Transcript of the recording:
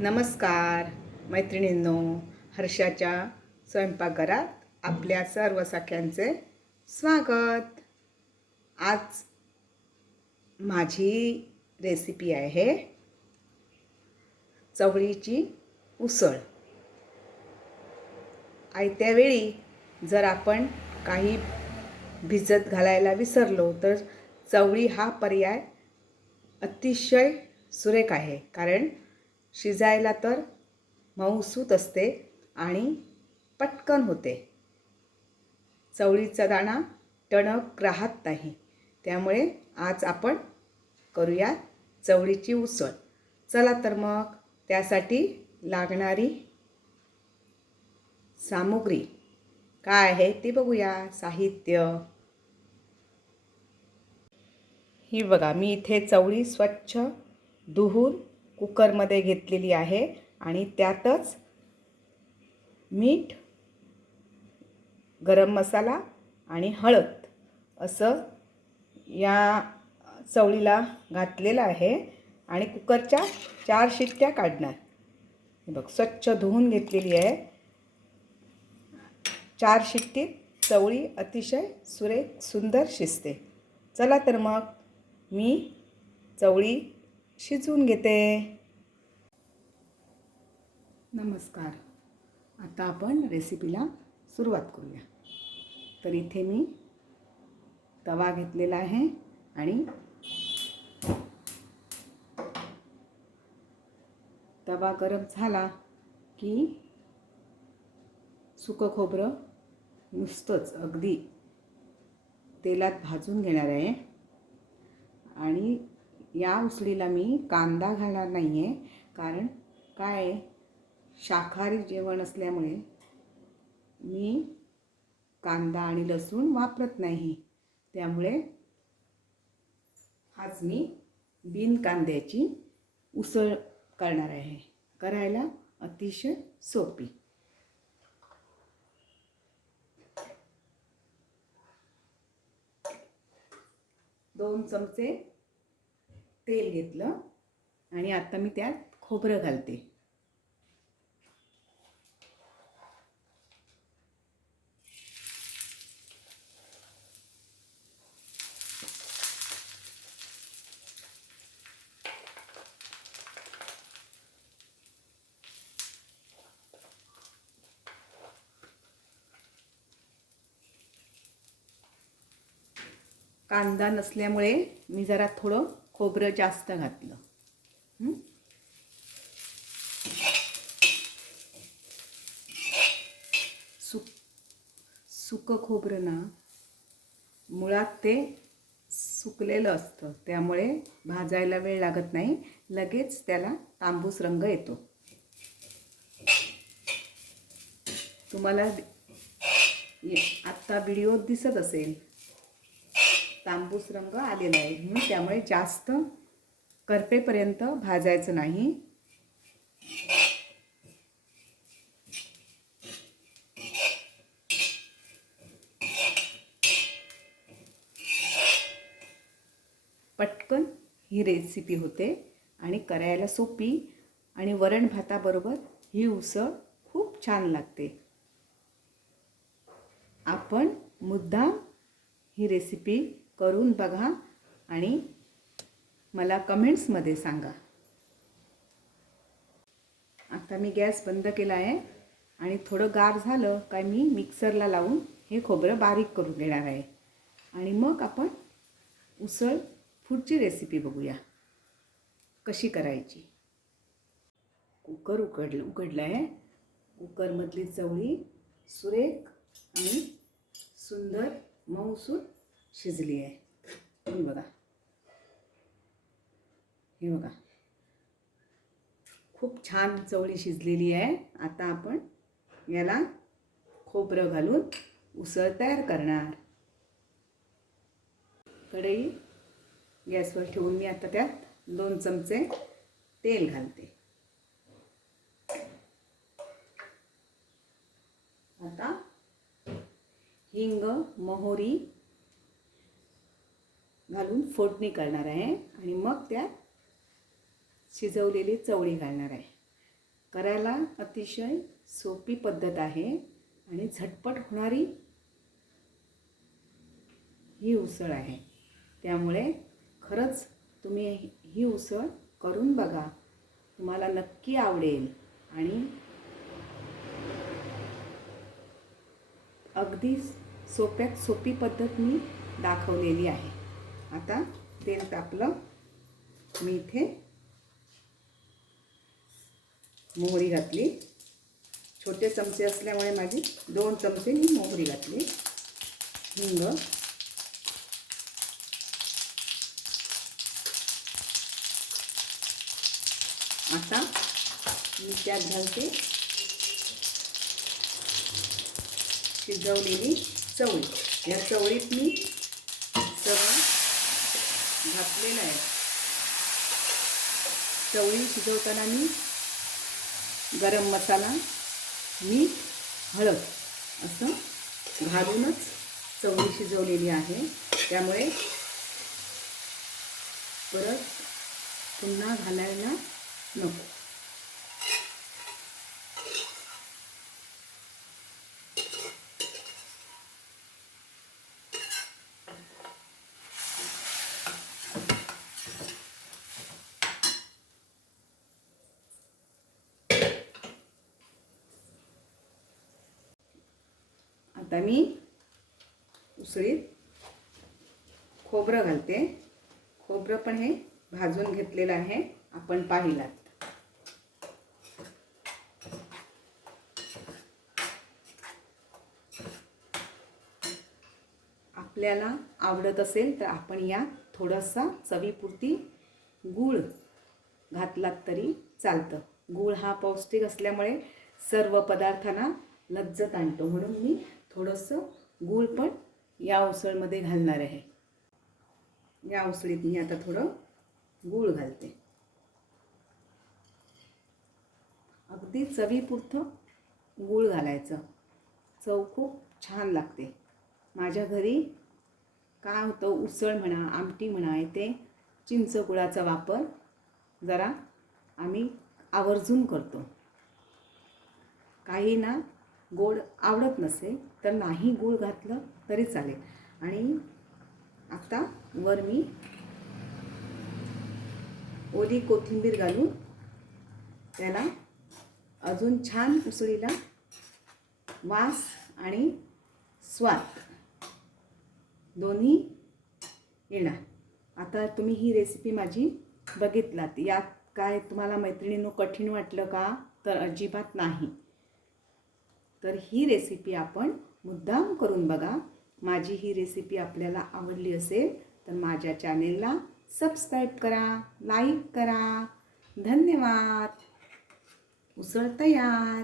नमस्कार मैत्रिणींनो, हर्षाच्या स्वयंपाकघरात आपल्या सर्व सख्यांचे स्वागत। आज माझी रेसिपी आहे चवळीची उसळ। आयत्या वेळी जर आपण काही भिजत घालायला विसरलो तर चवळी हा पर्याय अतिशय सुरेख आहे, कारण शिजायला तर मऊसूत असते आणि पटकन होते। चवळीचा दाणा टणक राहत नाही, त्यामुळे आज आपण करूया चवळीची उसळ। चला तर मग त्यासाठी लागणारी सामुग्री काय आहे ती बघूया। साहित्य ही बघा, मी इथे चवळी स्वच्छ धुवून कुकरमध्ये घेतलेली आहे आणि त्यातच मीठ, गरम मसाला आणि हळद असं या चवळीला घातलेलं आहे आणि कुकरच्या 4 शिट्ट्या काढणार। हे बघ, स्वच्छ धुवून घेतलेली आहे। 4 शिट्टीत चवळी अतिशय सुरेख सुंदर शिजते। चला तर मग मी चवळी शिजवून घेते। नमस्कार, आता आपण रेसिपीला सुरुवात करूया। तर इथे मी तवा घेतलेला आहे आणि तवा गरम झाला की सुकं खोबरं नुसतंच अगदी तेलात भाजून घेणार आहे। आणि या उसळीला मी कांदा घालणार नाही आहे, कारण काय शाकाहारी जेवण असल्यामुळे मी कांदा आणि लसूण वापरत नाही। त्यामुळे आज मी बिन कांद्याची उसळ करणार आहे। करायला अतिशय सोपी। दोन चमचे तेल घेतलं आणि आता मी त्यात खोबरं घालते। कांदा नसल्यामुळे मी जरा थोडं खोबरं जास्त घातलं। सुकं खोबरं ना मुळात ते सुकलेलं असतं, त्यामुळे भाजायला वेळ लागत नाही, लगेच त्याला तांबूस रंग येतो। तुम्हाला आत्ता व्हिडिओ दिसत असेल, तांबूस रंग आलेला आहे, त्यामुळे जास्त करपेपर्यंत भाजायचं नाही। पटकन ही रेसिपी होते आणि करायला सोपी, आणि वरण भाताबरोबर ही उसळ खूप छान लागते। आपण मुद्दाम ही रेसिपी करून बघा आणि मला कमेंट्समध्ये सांगा। आता मी गॅस बंद केला आहे आणि थोडं गार झालं काय मी मिक्सरला लावून हे खोबरं बारीक करून घेणार आहे। आणि मग आपण उसळ पुढची रेसिपी बघूया कशी करायची। कुकर उघडलं आहे। कुकरमधली चवळी सुरेख आणि सुंदर मऊसूत शिजली आहे। हे बघा, हे बघा, खूप छान चवळी शिजलेली आहे। आता आपण याला खोबरं घालून उसळ तयार करणार। कढई गॅसवर ठेवून मी आता त्यात 2 चमचे तेल घालते। आता हिंग, मोहरी घालून फोडणी करणार आहे आणि मग त्यात शिजवलेली चवळी घालणार आहे। करायला अतिशय सोपी पद्धत आहे आणि झटपट होणारी ही उसळ आहे. त्यामुळे खरंच तुम्ही ही उसळ करून बघा, तुम्हाला नक्की आवडेल. आणि अगदी सोप्यात सोपी पद्धत मी दाखवलेली आहे. आता तेल तापलं, मी इथे मोहरी घातली. छोटे चमचे असल्यामुळे माझी 2 चमचे मी मोहरी घातली. हिंग, आता मी त्यात घालते शिजवलेली चवळी. या चवळीत मी सगळं घातलेलं आहे. चवळी शिजवताना मी गरम मसाला, मीठ, हळद असं घालूनच चवळी शिजवलेली आहे. त्यामुळे परत पुन्हा घालायला नको. आता मी उसळीत खोबरं घालते. खोबरं पण हे भाजून घेतलेलं आहे, आपण पाहिलात. आपल्याला आवडत असेल तर आपण यात थोडासा चवीपुरती गूळ घातलात तरी चालतं. गूळ हा पौष्टिक असल्यामुळे सर्व पदार्थांना लज्जत आणतो, म्हणून मी थोडंसं गूळ पण या उसळमध्ये घालणार आहे. या उसळीत मी आता थोडं गूळ घालते. अगदी चवीपुरतं गूळ घालायचं, चव खूप छान लागते. माझ्या घरी काय होतं, उसळ म्हणा, आमटी म्हणा, इथे चिंच गुळाचा वापर जरा आम्ही आवर्जून करतो. काही ना गोड आवडत नसेल तर नाही गूळ घातलं तरी चालेल. आणि आता वर मी ओली कोथिंबीर घालून त्याला अजून छान उसळीला वास आणि स्वाद दोन्ही येणार. आता तुम्ही ही रेसिपी माझी बघितलात. यात काय तुम्हाला मैत्रिणींनो कठीण वाटलं का? तर अजिबात नाही. तर ही रेसिपी आपण मुद्दाम करून बघा. माझी ही रेसिपी आपल्याला आवडली असेल तर माझ्या चॅनेलला सबस्क्राईब करा, लाईक करा. धन्यवाद. उसळ तयार.